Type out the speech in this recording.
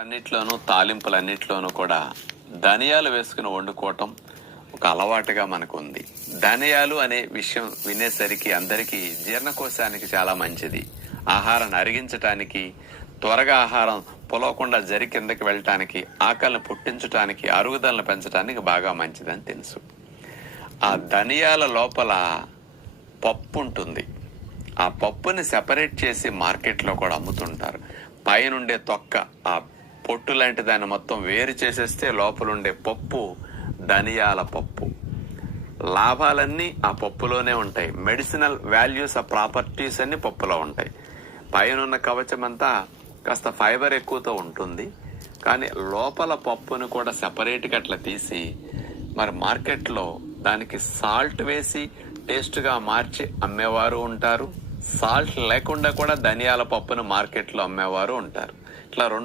అన్నిట్లోనూ తాలింపులన్నిట్లోనూ కూడా ధనియాలు వేసుకుని వండుకోవటం ఒక అలవాటుగా మనకు ఉంది. ధనియాలు అనే విషయం వినేసరికి అందరికీ జీర్ణకోశానికి చాలా మంచిది. ఆహారాన్ని అరిగించటానికి, త్వరగా ఆహారం పొలవకుండా జరి కిందకి వెళ్ళటానికి, ఆకలిని పుట్టించటానికి, అరుగుదలను పెంచడానికి బాగా మంచిదని తెలుసు. ఆ ధనియాల లోపల పప్పు ఉంటుంది. ఆ పప్పుని సెపరేట్ చేసి మార్కెట్లో కూడా అమ్ముతుంటారు. పైనుండే తొక్క, ఆ పొట్టు లాంటి దాన్ని మొత్తం వేరు చేసేస్తే లోపలుండే పప్పు ధనియాల పప్పు. లాభాలన్నీ ఆ పప్పులోనే ఉంటాయి. మెడిసినల్ వాల్యూస్, ఆ ప్రాపర్టీస్ అన్ని పప్పులో ఉంటాయి. పైన కవచం అంతా కాస్త ఫైబర్ ఎక్కువతో ఉంటుంది, కానీ లోపల పప్పును కూడా సెపరేట్గా అట్లా తీసి మరి మార్కెట్లో దానికి సాల్ట్ వేసి టేస్ట్గా మార్చి అమ్మేవారు ఉంటారు. సాల్ట్ లేకుండా కూడా ధనియాల పప్పును మార్కెట్లో అమ్మేవారు ఉంటారు. ఇట్లా రెండు